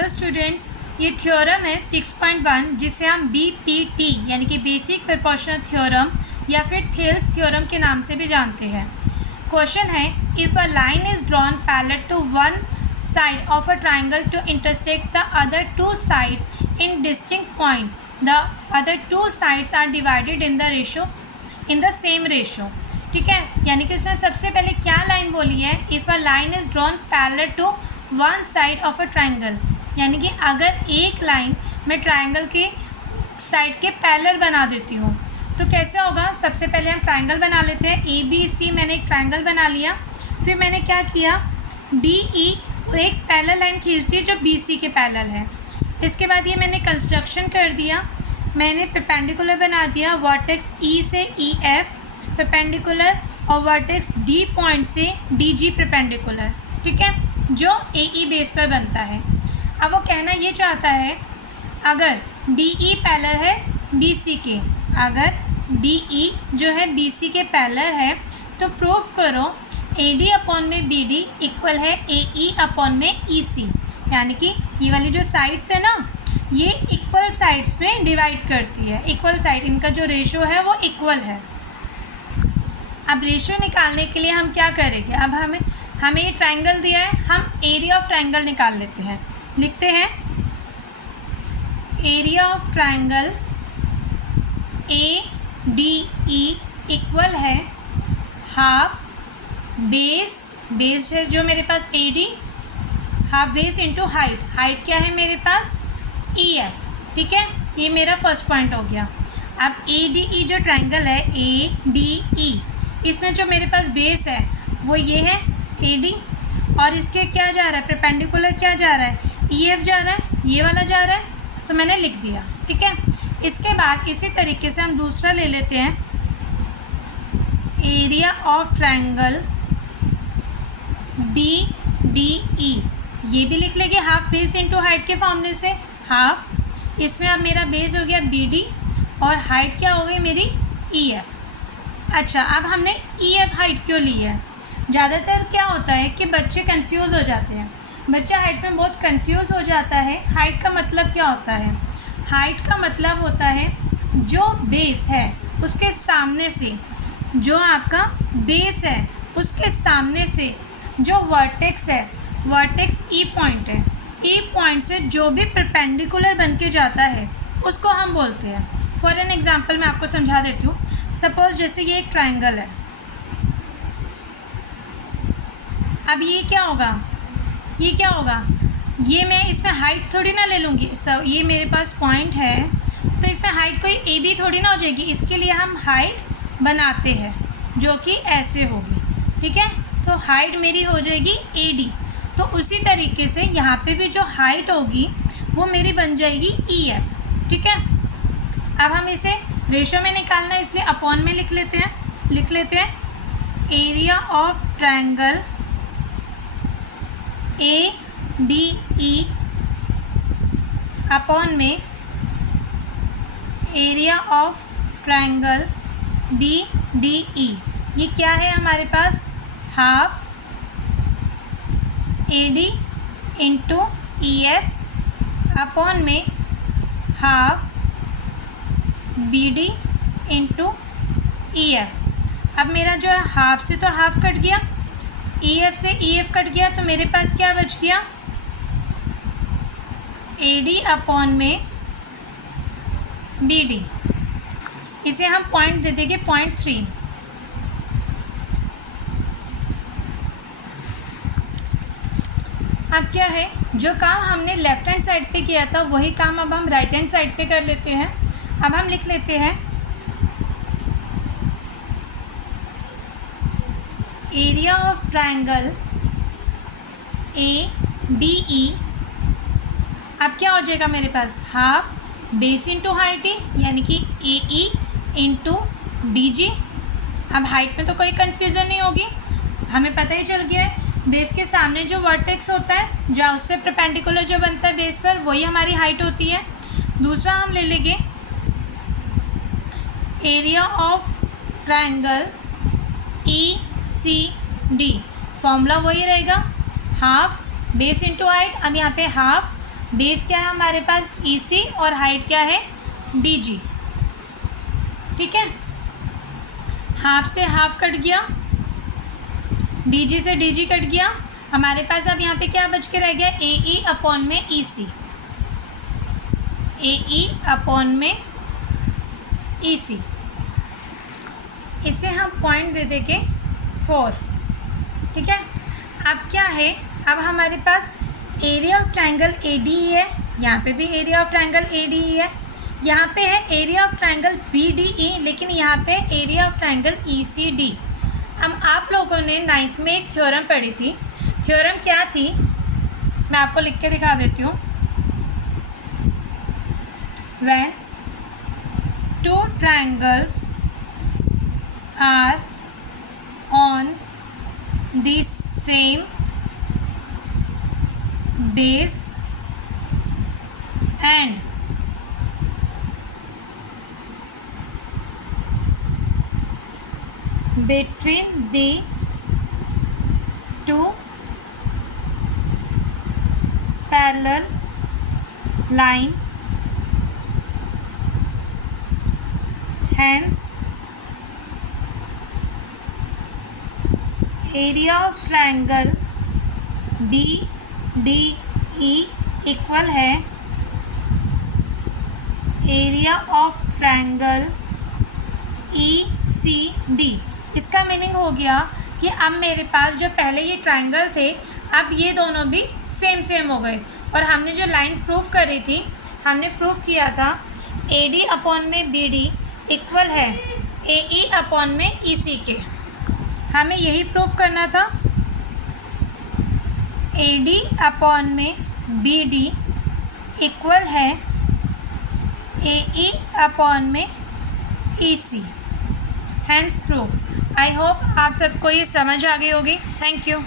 Hello students, ये theorem है 6.1 जिसे हम BPT यानी कि बेसिक प्रोपोर्शनल थ्योरम या फिर थेल्स थ्योरम के नाम से भी जानते हैं। क्वेश्चन है, if a line is drawn parallel to one side of a triangle to intersect the other two sides in distinct point, the other two sides are divided in the same ratio. ठीक है, यानी कि उसने सबसे पहले क्या line बोली है, if a line is drawn parallel to one side of a triangle, यानी कि अगर एक लाइन मैं ट्राइंगल के साइड के पैरेलल बना देती हूँ तो कैसे होगा। सबसे पहले हम ट्राइंगल बना लेते हैं ABC। मैंने एक ट्राइंगल बना लिया, फिर मैंने क्या किया, DE एक पैरेलल लाइन खींच दी जो BC के पैरेलल है। इसके बाद ये मैंने कंस्ट्रक्शन कर दिया, मैंने परपेंडिकुलर बना दिया वर्टेक्स E से EF परपेंडिकुलर और वर्टेक्स D पॉइंट से DG परपेंडिकुलर। ठीक है, जो AE बेस पर बनता है। अब वो कहना ये चाहता है, अगर DE पैरेलल है BC के, अगर DE जो है BC के पैरेलल है तो प्रूफ करो AD अपॉन में BD इक्वल है AE अपॉन में EC, यानी कि ये वाली जो साइड्स है ना, ये इक्वल साइड्स में डिवाइड करती है। इक्वल साइड, इनका जो रेशो है वो इक्वल है। अब रेशो निकालने के लिए हम क्या करेंगे, अब हमें ये ट्राइंगल दिया है, हम एरिया ऑफ ट्राइंगल निकाल लेते हैं। लिखते हैं area of triangle ADE equal है हाफ बेस है जो मेरे पास AD, half base into height. Height क्या है मेरे पास EF। ठीक है, ये मेरा फर्स्ट पॉइंट हो गया। अब ADE जो ट्राइंगल है ADE, इसमें जो मेरे पास बेस है वो ये है AD, और इसके क्या जा रहा है, परपेंडिकुलर क्या जा रहा है, EF जा रहा है, ये वाला जा रहा है, तो मैंने लिख दिया। ठीक है, इसके बाद इसी तरीके से हम दूसरा ले लेते हैं, एरिया ऑफ ट्राइंगल BDE, ये भी लिख लेंगे हाफ बेस इंटू हाइट के फॉर्मूले से, हाफ। इसमें अब मेरा बेस हो गया BD और हाइट क्या हो गई मेरी EF। अच्छा, अब हमने EF हाइट क्यों ली है, ज़्यादातर क्या होता है कि बच्चे कंफ्यूज हो जाते हैं, बच्चा हाइट में बहुत कंफ्यूज हो जाता है। हाइट का मतलब क्या होता है, हाइट का मतलब होता है जो बेस है उसके सामने से, जो आपका बेस है उसके सामने से जो वर्टेक्स है, वर्टेक्स E पॉइंट है, E पॉइंट से जो भी परपेंडिकुलर बन के जाता है उसको हम बोलते हैं। फॉर एन एग्जांपल मैं आपको समझा देती हूँ। सपोज जैसे ये एक ट्राइंगल है, अब ये क्या होगा, ये मैं इसमें हाइट थोड़ी ना ले लूँगी। ये मेरे पास पॉइंट है तो इसमें हाइट कोई AB थोड़ी ना हो जाएगी, इसके लिए हम हाइट बनाते हैं जो कि ऐसे होगी। ठीक है, तो हाइट मेरी हो जाएगी AD। तो उसी तरीके से यहाँ पे भी जो हाइट होगी वो मेरी बन जाएगी EF। ठीक है, अब हम इसे रेशो में निकालना है इसलिए अपॉन में लिख लेते हैं area of triangle ADE upon में एरिया ऑफ ट्राइंगल BDE। ये क्या है हमारे पास, half AD into EF upon में हाफ BD इंटू EF। अब मेरा जो है हाफ से तो हाफ कट गया, EF से EF कट गया, तो मेरे पास क्या बच गया, AD अपॉन में BD। इसे हम पॉइंट दे देंगे 0.3। अब क्या है, जो काम हमने लेफ्ट हैंड साइड पे किया था वही काम अब हम राइट हैंड साइड पे कर लेते हैं। अब हम लिख लेते हैं एरिया ऑफ ट्राइंगल ADE। अब क्या हो जाएगा मेरे पास, हाफ बेस इंटू हाइट यानी कि AE इंटू DG। अब हाइट में तो कोई कन्फ्यूज़न नहीं होगी, हमें पता ही चल गया है बेस के सामने जो वर्टेक्स होता है या उससे परपेंडिकुलर जो बनता है बेस पर, वही हमारी हाइट होती है। दूसरा हम ले लेंगे area of triangle ECD, formula वही रहेगा, हाफ बेस इंटू हाइट। अब यहाँ पे हाफ बेस क्या है हमारे पास EC और हाइट क्या है DG। ठीक है, हाफ से हाफ कट गया, DG से DG कट गया, हमारे पास अब यहाँ पे क्या बच के रह गया AE अपॉन में EC, AE अपॉन में EC। इसे हम पॉइंट दे देंगे 4। ठीक है, अब क्या है, अब हमारे पास एरिया ऑफ ट्रायंगल ADE है, यहाँ पे भी एरिया ऑफ ट्रायंगल ADE है, यहाँ पे है एरिया ऑफ ट्रायंगल BDE, लेकिन यहाँ पे एरिया ऑफ ट्रायंगल ECD। अब आप लोगों ने 9th में एक थ्योरम पढ़ी थी, थ्योरम क्या थी मैं आपको लिख के दिखा देती हूँ। When two triangles are on the same base and between the two parallel line, hence area of triangle BDE equal है एरिया ऑफ ट्रायंगल ECD। इसका मीनिंग हो गया कि अब मेरे पास जो पहले ये ट्रायंगल थे, अब ये दोनों भी सेम सेम हो गए, और हमने जो लाइन प्रूफ करी थी, हमने प्रूफ किया था AD अपॉन में BD इक्वल है AE अपॉन में EC के। हमें यही प्रूफ करना था, AD अपॉन में BD इक्वल है AE अपॉन में EC, hence proof. I hope आप सबको ये समझ आ गई होगी। Thank you.